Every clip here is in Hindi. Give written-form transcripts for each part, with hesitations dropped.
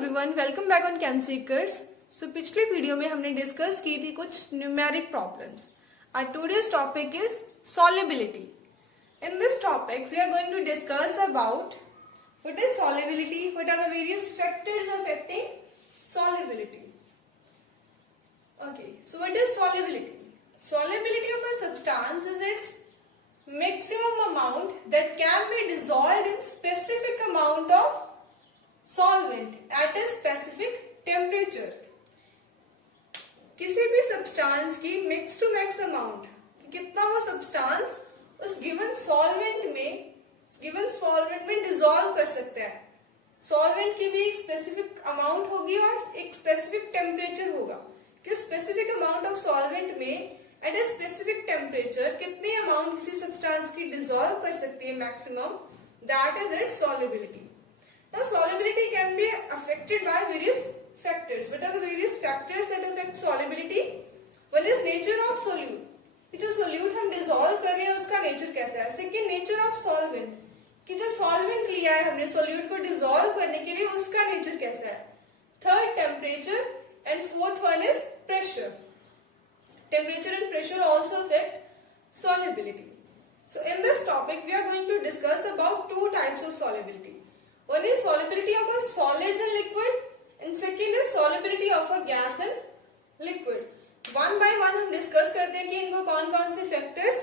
Everyone, welcome back on Chem Seekers. So पिछली वीडियो में हमने डिस्कस की थी कुछ numeric problems. Our today's topic is solubility. In this topic we are going to discuss about what is solubility, what are the various factors affecting solubility. Okay, so what is solubility? Solubility of a substance is its maximum amount that can be dissolved in specific amount of solvent at a specific temperature. किसी भी सब्सटेंस की मैक्स टू मैक्स अमाउंट, कितना वो सब्सटेंस उस गिवन सॉल्वेंट में डिसॉल्व कर सकता है। सॉल्वेंट की भी एक स्पेसिफिक अमाउंट होगी और एक स्पेसिफिक टेम्परेचर होगा कि स्पेसिफिक अमाउंट ऑफ सॉल्वेंट में एट ए स्पेसिफिक टेम्परेचर कितने अमाउंट किसी सब्सटेंस की डिसॉल्व कर सकती है maximum, that is its solubility. Now solubility can be affected by various factors. What are the various factors that affect solubility? One is nature of solute, कि जो सोल्यूट हम डिसॉल्व कर रहे हैं उसका नेचर कैसा है। सेकेंड, नेचर ऑफ सॉल्वेंट, कि जो सॉल्वेंट लिया है हमने सोल्यूट को डिसॉल्व करने के लिए उसका नेचर कैसा है। Third, temperature, and fourth one is pressure. Temperature and pressure also affect solubility. So in this topic we are going to discuss about two types of solubility. One is solubility of a solids and liquid, and second is solubility of a gas and liquid. One by one हम discuss करते हैं कि इनको कौन कौन से factors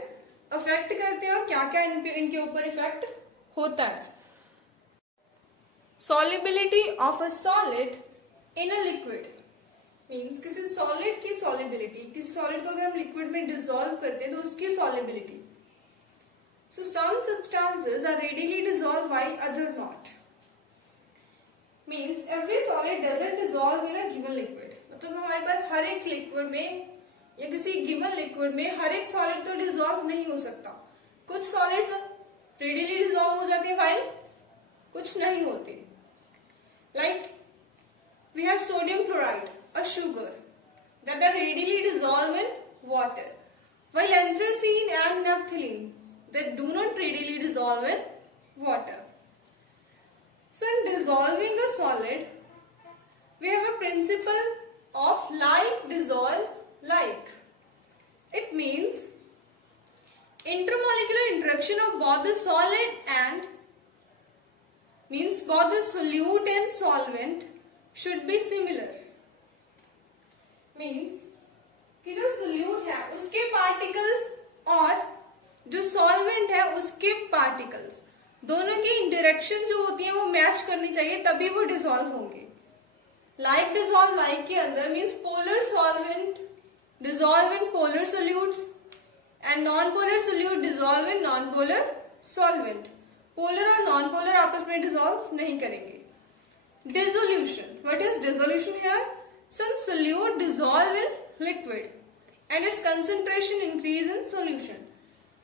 affect करते हैं और क्या क्या इनके ऊपर effect होता है। Solubility of a solid in a liquid means किसी सॉलिड की सॉल्युबिलिटी, किसी सॉलिड को अगर हम लिक्विड में डिसॉल्व करते हैं तो उसकी solubility. So some substances are readily dissolve while other not. Means every solid doesn't dissolve in a given liquid. मतलब हमारे पास हर एक लिक्विड में या किसी गिवन लिक्विड में हर एक सॉलिड तो डिसॉल्व नहीं हो सकता। कुछ सॉलिड्स रेडिली डिसॉल्व हो जाते हैं व्हाइल कुछ नहीं होते। Like we have sodium chloride, a sugar that are readily dissolved in water, while anthracene and naphthalene that do not readily dissolve in water. So in dissolving a solid, we have a principle of like dissolve like. It means intermolecular interaction of both the solid and means both the solute and solvent should be similar. Means कि जो सोल्यूट है उसके पार्टिकल्स और जो सॉल्वेंट है उसके पार्टिकल्स दोनों की डायरेक्शन जो होती है वो मैच करनी चाहिए, तभी वो डिसॉल्व होंगे। लाइक डिसॉल्व लाइक के अंदर means polar solvent dissolve in polar solutes and non polar solute dissolve in non polar solvent. Polar और नॉन पोलर आपस में डिसॉल्व नहीं करेंगे। Dissolution, what is dissolution here? Some solute dissolve in liquid and its concentration increase in solution.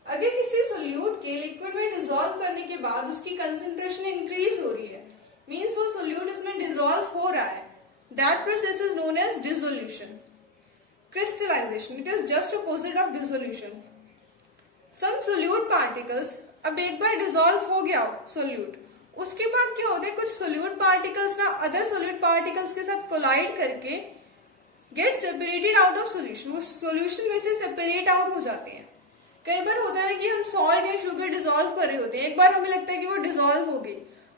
अगर किसी सोल्यूट के लिक्विड में डिसॉल्व करने के बाद उसकी कंसंट्रेशन इंक्रीज हो रही है, मींस वो सोल्यूट उसमें डिसॉल्व हो रहा है, that process is known as dissolution. Crystallization, it is just opposite of dissolution. Some solute particles, अब एक बार डिसॉल्व हो गया सोल्यूट, उसके बाद क्या होता है, कुछ सोल्यूट पार्टिकल्स ना अदर सोल्यूट पार्टिकल्स के साथ कोलाइड करके get separated out of solution, वो सोल्यूशन में से सेपरेट आउट हो जाते हैं। कई बार होता है कि हम सॉल्ट या शुगर डिसॉल्व कर रहे होते हैं, एक बार हमें लगता है कि वो डिसॉल्व हो गई,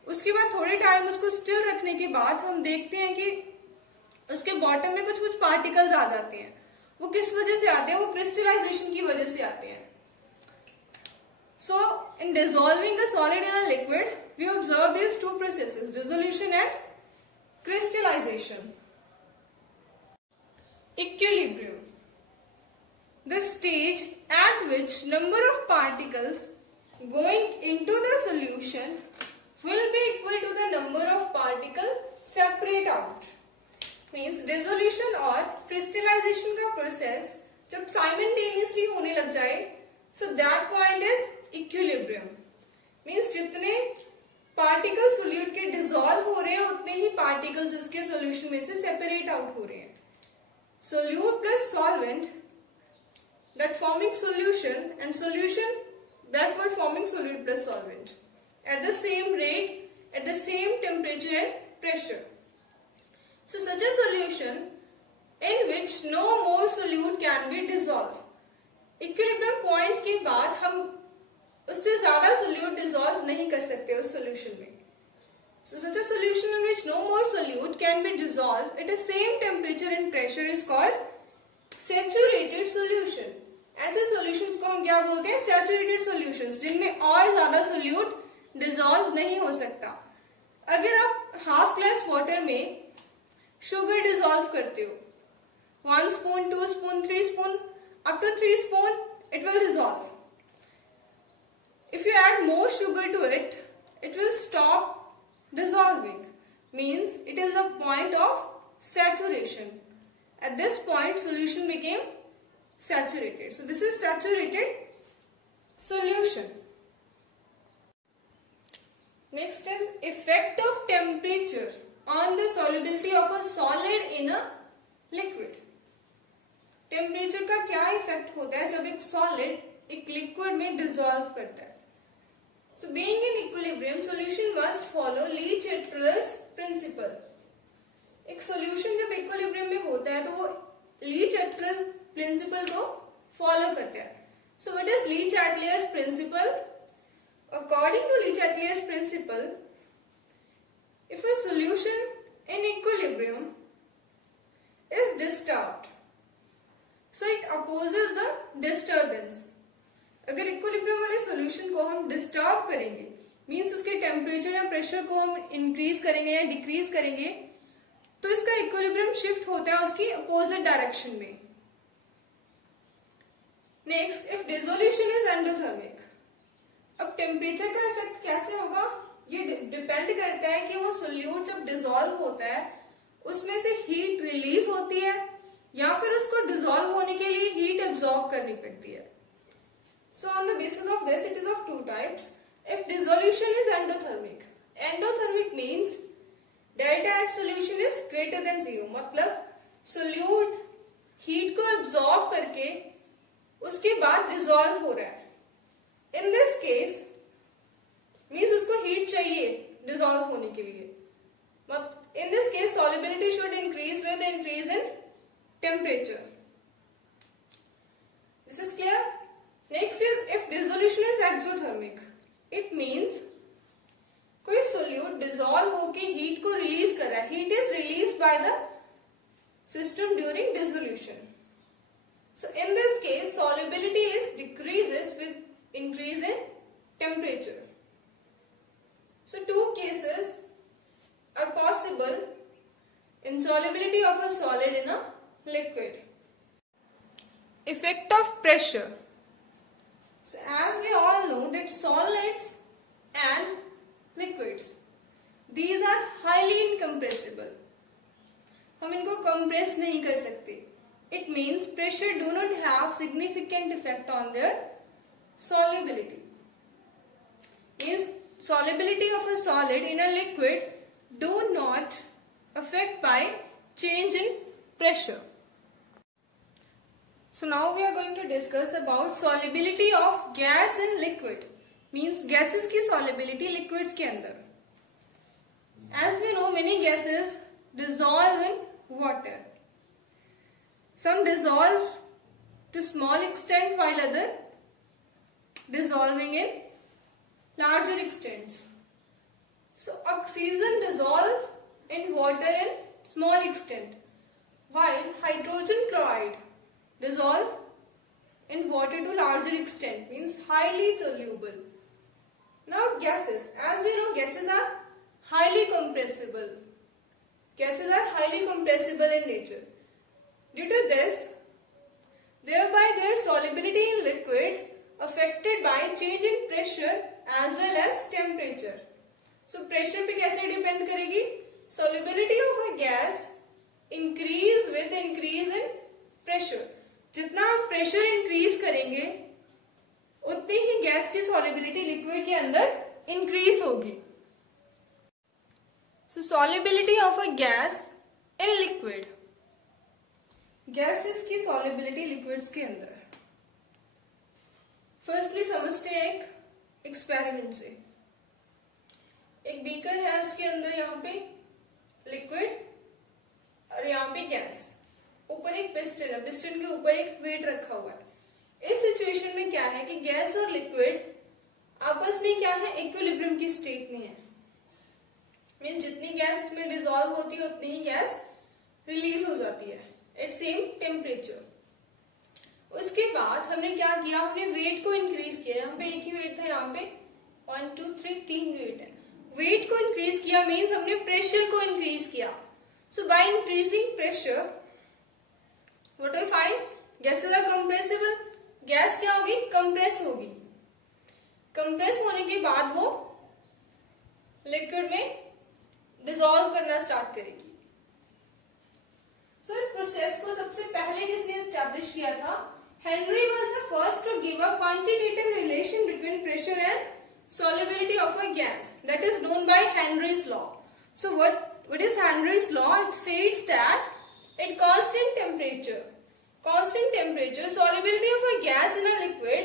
उसके बाद थोड़े टाइम उसको स्टिल रखने के बाद हम देखते हैं कि उसके बॉटम में कुछ कुछ पार्टिकल्स आ जाते हैं। वो किस वजह से आते हैं? वो क्रिस्टलाइजेशन की वजह से आते हैं। So, in dissolving a solid in a liquid, we observe these two processes, dissolution and crystallization. Equilibrium, the stage at which number of particles going into the solution will be equal to the number of particles separate out. Means dissolution और crystallization का process जब simultaneously होने लग जाए, so that point is equilibrium. Means जितने पार्टिकल सोल्यूट के डिसॉल्व हो रहे हैं उतने ही पार्टिकल्स इसके सोल्यूशन में से सेपरेट आउट हो रहे हैं। Solute plus solvent that forming solution and solution that were forming solute plus solvent at the same rate, at the same temperature and pressure. So such a solution in which no more solute can be dissolved. Equilibrium point के बाद हम उससे ज्यादा सोल्यूट डिसॉल्व नहीं कर सकते उस सोल्यूशन में. So such a solution in which no more solute can be dissolved at the same temperature and pressure is called saturated solution. ऐसे solutions को हम क्या बोलते हैं? Saturated solutions, जिनमें और ज्यादा solute dissolve नहीं हो सकता. अगर आप हाफ ग्लास वाटर में शुगर डिसॉल्व करते हो, 1 spoon, 2 spoon, 3 spoon, up to 3 spoon, it will dissolve. If you add more sugar to it, it will stop dissolving. Means it is the point of saturation. At this point, solution became saturated. So this is saturated solution. Next is effect of temperature on the solubility of a solid in a liquid. Temperature का क्या इफेक्ट होता है जब एक सॉलिड एक लिक्विड में डिसॉल्व करता है? So being in equilibrium, solution must follow Le Chatelier's principle. एक सॉल्यूशन जब इक्विलिब्रियम में होता है तो वो ली-चाटलर प्रिंसिपल को फॉलो करता है. So what is Le Chatelier's principle? According to Le Chatelier's principle, if a solution in equilibrium is disturbed, so it opposes the disturbance. अगर इक्विलिब्रियम वाले सॉल्यूशन को हम डिस्टर्ब करेंगे, मींस उसके टेम्परेचर या प्रेशर को हम इंक्रीज करेंगे या डिक्रीज करेंगे, तो इसका इक्विलिब्रियम शिफ्ट होता है उसकी अपोजिट डायरेक्शन में. Next, if dissolution is endothermic. अब टेम्परेचर का इफेक्ट कैसे होगा? ये डिपेंड करता है कि वो सोल्यूट जब डिसॉल्व होता है उसमें से हीट रिलीज होती है या फिर उसको डिसॉल्व होने के लिए हीट एब्सॉर्ब करनी पड़ती है. So on the basis of this it is of two types. If dissolution is endothermic means delta H solution is greater than 0. मतलब सोल्यूट हीट को एब्सॉर्ब करके उसके बाद डिसॉल्व हो रहा है. इन दिस केस मीन्स उसको हीट चाहिए डिसॉल्व होने के लिए. In this case, solubility should increase with increase in temperature. This is clear? Next is if dissolution is exothermic. It means कोई solute dissolve होके heat को release कर रहा है. Heat is released by the system during dissolution. So in this case, solubility is decreases with increase in temperature. So two cases are possible in solubility of a solid in a liquid. Effect of pressure. So as we all know that solids and liquids, these are highly incompressible. हम इनको compress नहीं कर सकते. It means pressure do not have significant effect on their solubility. Means solubility of a solid in a liquid do not affect by change in pressure. So now we are going to discuss about solubility of gas in liquid. Means gases की solubility liquids के अंदर. As we know, many gases dissolve in water. Some dissolve to small extent while other dissolving in larger extents. So oxygen dissolve in water in small extent, while hydrogen chloride dissolve in water to larger extent, means highly soluble. Now gases, as we know, gases are highly compressible. Gases are highly compressible in nature. Due to this, thereby their solubility in liquids affected by change in pressure as well as temperature. So pressure पे कैसे डिपेंड करेगी? Solubility of a gas increase with increase in pressure. जितना हम pressure increase करेंगे उतनी ही गैस की solubility liquid के अंदर increase होगी. So solubility of a gas in liquid. Gases की solubility liquids के अंदर. Firstly समझते हैं एक एक्सपेरिमेंट से. एक बीकर है, उसके अंदर यहाँ पे लिक्विड है, पिस्टन के ऊपर एक वेट रखा हुआ है। इस सिचुएशन में क्या है कि गैस और लिक्विड आपस में क्या है, इक्विलिब्रियम की स्टेट में है। मीन जितनी गैस इसमें डिसॉल्व होती है उतनी ही गैस रिलीज हो जाती है एट सेम टेम्परेचर। उसके बाद हमने क्या किया, हमने वेट को इंक्रीज किया। यहाँ पे एक ही वेट था, यहाँ पे 1 2 3 3 वेट है। वेट को इंक्रीज किया मीन्स हमने प्रेशर को इंक्रीज किया। So by increasing pressure what we find, gases are compressible. Gas क्या होगी, कंप्रेस होगी। कंप्रेस होने के बाद वो लिक्विड में डिसॉल्व करना स्टार्ट करेगी। सो इस प्रोसेस को सबसे पहले किसने एस्टैब्लिश किया था, Henry was the first to give a quantitative relation between pressure and solubility of a gas. That is known by Henry's law. So what is Henry's law? It states that at constant temperature, solubility of a gas in a liquid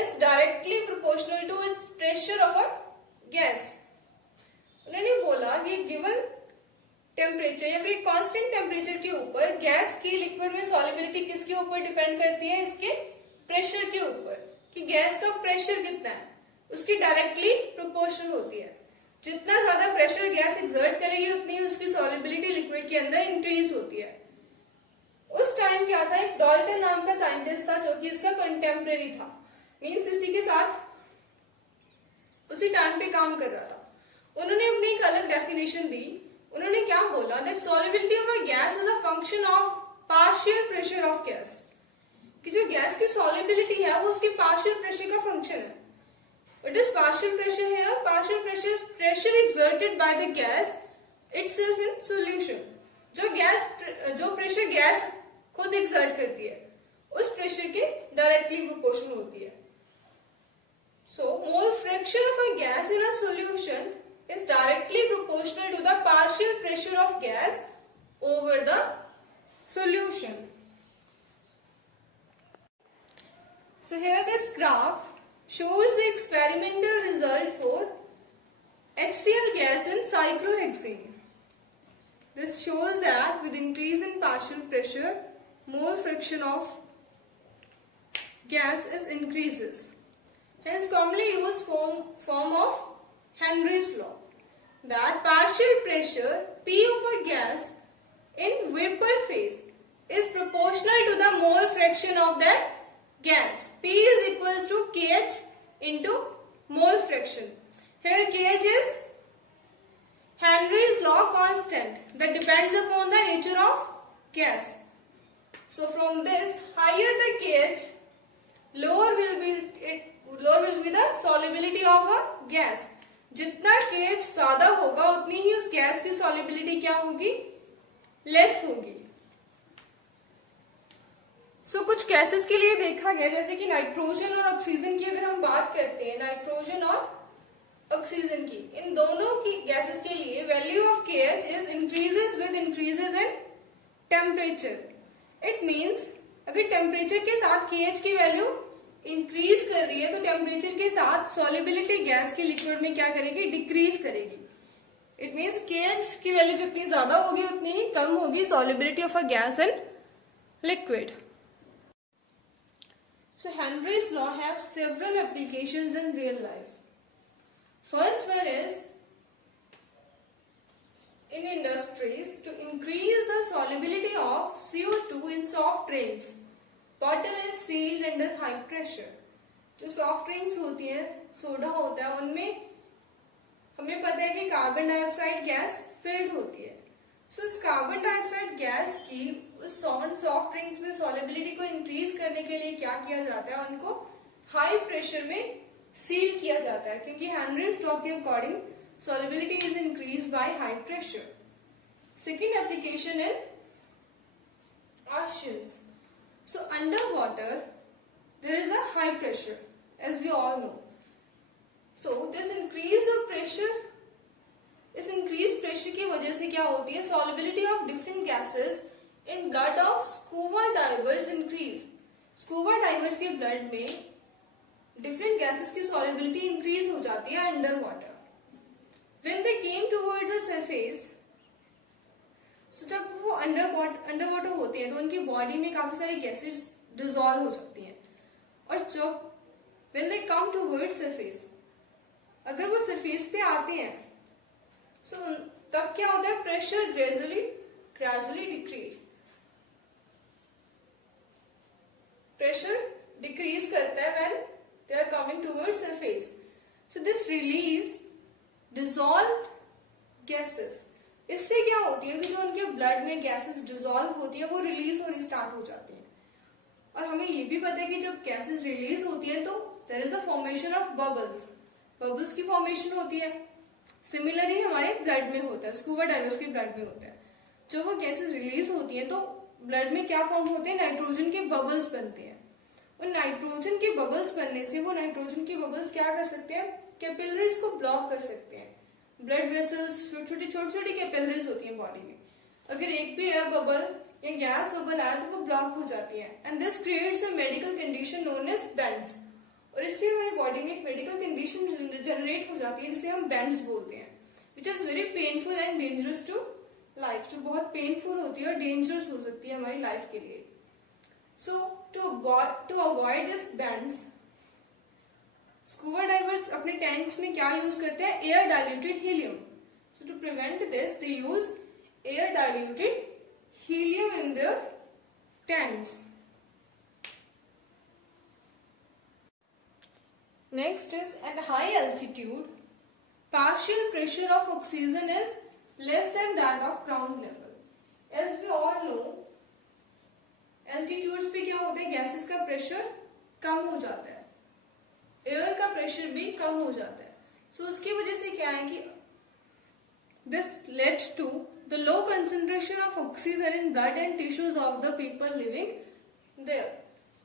is directly proportional to its pressure of a gas. उन्होंने बोला कि given टेम्परेचर या फिर कांस्टेंट टेम्परेचर के ऊपर गैस की लिक्विड में सॉल्युबिलिटी किसके ऊपर डिपेंड करती है, इसके प्रेशर के ऊपर, कि गैस का प्रेशर कितना है उसकी डायरेक्टली प्रोपोर्शनल होती है। जितना ज्यादा प्रेशर गैस एक्सर्ट करेगी उतनी उसकी सॉल्युबिलिटी लिक्विड के अंदर इंक्रीज होती है। उस टाइम क्या था, एक डाल्टन नाम का साइंटिस्ट था जो कि इसका कंटेम्पररी था, मीन्स इसी के साथ उसी टाइम पे काम कर रहा था। उन्होंने अपनी एक अलग डेफिनेशन दी। उन्होंने क्या बोला, that solubility of a gas is a function of partial pressure of gas, कि जो गैस की सॉल्युबिलिटी है वो उसके पार्शियल प्रेशर का फंक्शन है। What is partial pressure here, partial pressure is pressure exerted by the gas itself in solution. जो प्रेशर गैस खुद एक्सर्ट करती है उस प्रेशर के डायरेक्टली प्रोपोर्शनल होती है। So mole fraction of a gas in a solution is directly proportional to the partial pressure of gas over the solution. So here this graph shows the experimental result for HCl gas in cyclohexane. This shows that with increase in partial pressure, mole fraction of gas increases. Hence commonly used form of Henry's law, that partial pressure P of a gas in vapor phase is proportional to the mole fraction of that gas. P is equals to Kh into mole fraction. Here Kh is Henry's law constant that depends upon the nature of gas. So from this, higher the Kh, lower will be the solubility of a gas. जितना KH ज्यादा होगा उतनी ही उस गैस की सॉल्युबिलिटी क्या होगी, लेस होगी। सो कुछ गैसेस के लिए देखा गया, जैसे कि नाइट्रोजन और ऑक्सीजन की अगर हम बात करते हैं, नाइट्रोजन और ऑक्सीजन की, इन दोनों की गैसेस के लिए value of KH is increases with increases in temperature. It means अगर टेम्परेचर के साथ KH की वैल्यू इंक्रीज कर रही है तो टेम्परेचर के साथ सॉल्युबिलिटी गैस की लिक्विड में क्या करेगी, डिक्रीज करेगी। इट मींस KH की वैल्यू जितनी ज्यादा होगी उतनी ही कम होगी solubility of a gas in liquid. So Henry's law have several applications in real life. First one is in industries to increase the solubility of CO2 in soft drinks. Bottle is sealed under high pressure. जो सॉफ्ट ड्रिंक्स होती है, सोडा होता है, उनमें हमें पता है कि कार्बन डाइऑक्साइड गैस फिल्ड होती है। सो इस कार्बन डाइऑक्साइड गैस की उस सॉफ्ट ड्रिंक्स में सॉलिबिलिटी को इंक्रीज करने के लिए क्या किया जाता है, उनको हाई प्रेशर में सील किया जाता है, क्योंकि हेनरीज लॉ के according solubility is increased by high pressure. Second application in oceans. So underwater there is a high pressure, as we all know. So this increase of pressure, इस increased pressure की वजह से क्या होती है, solubility of different gases in blood of scuba divers increase. Scuba divers के blood में different gases की solubility increase हो जाती है underwater. When they came towards the surface, so जब वो अंडर अंडर वाटर होते हैं तो उनकी बॉडी में काफी सारी गैसेस डिजोल्व हो जाती हैं, और जब when they come towards surface, अगर वो सरफेस पे आते हैं सो तब क्या होता है, pressure gradually decrease, pressure decrease करता है when they are coming towards surface. So this release dissolve gases, इससे क्या होती है कि जो उनके ब्लड में गैसेस डिजोल्व होती है वो रिलीज होनी स्टार्ट हो जाती है। और हमें ये भी पता है कि जब गैसेस रिलीज होती है तो there is a formation of bubbles, bubbles की फॉर्मेशन होती है। सिमिलरली हमारे ब्लड में होता है, स्कूबा डाइवर्स के ब्लड में होता है। जब वो गैसेस रिलीज होती है तो ब्लड में क्या फॉर्म होते हैं, नाइट्रोजन के बबल्स बनते हैं। उन नाइट्रोजन के बबल्स बनने से वो नाइट्रोजन के बबल्स क्या कर सकते हैं, कैपिलरीज को ब्लॉक कर सकते हैं। ब्लड वेसल्स, छोटी छोटी कैपिलरीज होती हैं बॉडी में, अगर एक भी एयर बबल या गैस बबल आया तो वो ब्लॉक हो जाती है, and this creates a medical condition known as bends. और इससे हमारी बॉडी में एक मेडिकल कंडीशन जनरेट हो जाती है जिसे हम बेंड्स बोलते हैं, which is very painful and dangerous to life, जो बहुत पेनफुल होती है और डेंजरस हो सकती है हमारी लाइफ के लिए। So to avoid this bends, scuba divers अपने टैंक्स में क्या यूज करते हैं, air diluted helium. So to prevent this they use air diluted helium in their tanks. Next is at high altitude, partial pressure of oxygen is less than that of ground level. As we all know, altitudes पे क्या होता है, गैसेस का प्रेशर कम हो जाता है, एयर का प्रेशर भी कम हो जाता है। सो उसकी वजह से क्या है कि this led to the low concentration of oxygen in blood and tissues of the people living there.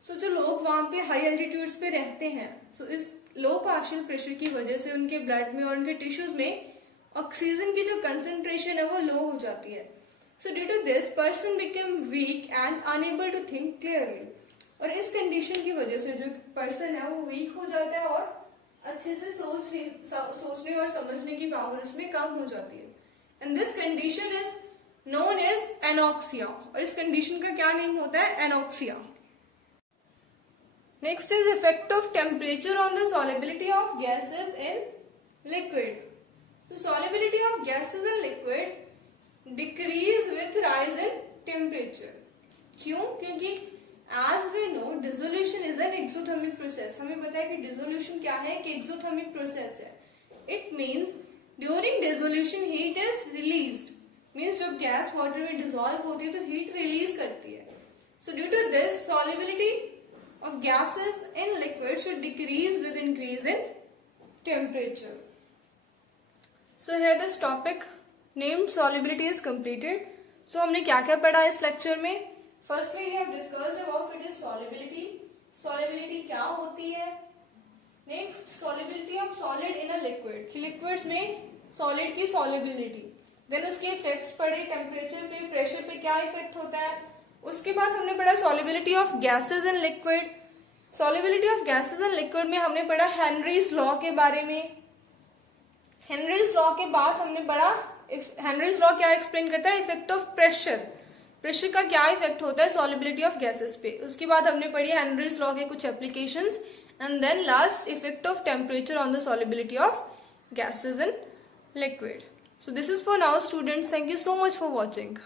So जो लोग वहां पे हाई एल्टीट्यूड्स पे रहते हैं, so इस लो पार्शियल प्रेशर की वजह से उनके ब्लड में और उनके टिश्यूज में ऑक्सीजन की जो कंसेंट्रेशन है वो लो हो जाती है। So due to this person become weak and unable to think clearly. और इस कंडीशन की वजह से जो पर्सन है वो वीक हो जाता है और अच्छे से सोचने और समझने की पावर उसमें कम हो जाती है। And this condition is known as anoxia, और इस कंडीशन का क्या नेम होता है, anoxia. Next is effect of temperature on the solubility of gases in liquid. So solubility of gases in liquid decrease with rise in temperature. क्यों? क्योंकि as we know dissolution is an exothermic process. हमें पता है कि dissolution क्या है, कि exothermic process है. It means during dissolution heat is released. Means जब गैस वाटर में dissolve होती है तो heat release करती है. So due to this solubility of gases in liquid should decrease with increase in temperature. So here this topic named solubility is completed. So हमने क्या क्या पढ़ा इस लेक्चर में? Firstly we have discussed about what is solubility. Solubility क्या होती है? Next solubility of solid in a liquid. कि liquids में solid की solubility. Then उसके effects पढ़े, temperature पे, pressure पे क्या effect होता है. उसके बाद हमने पढ़ा solubility of gases in liquid. Solubility of gases in liquid में हमने पढ़ा Henry's law के बारे में. हेनरीज लॉ के बाद हमने पढ़ा हेनरीज लॉ क्या एक्सप्लेन करता है, इफेक्ट ऑफ प्रेशर, प्रेशर का क्या इफेक्ट होता है सॉलिबिलिटी ऑफ गैसेस पे। उसके बाद हमने पढ़ी हेनरीज लॉ के कुछ applications and then last effect of temperature on the solubility of gases in liquid. So this is for now students, thank you so much for watching.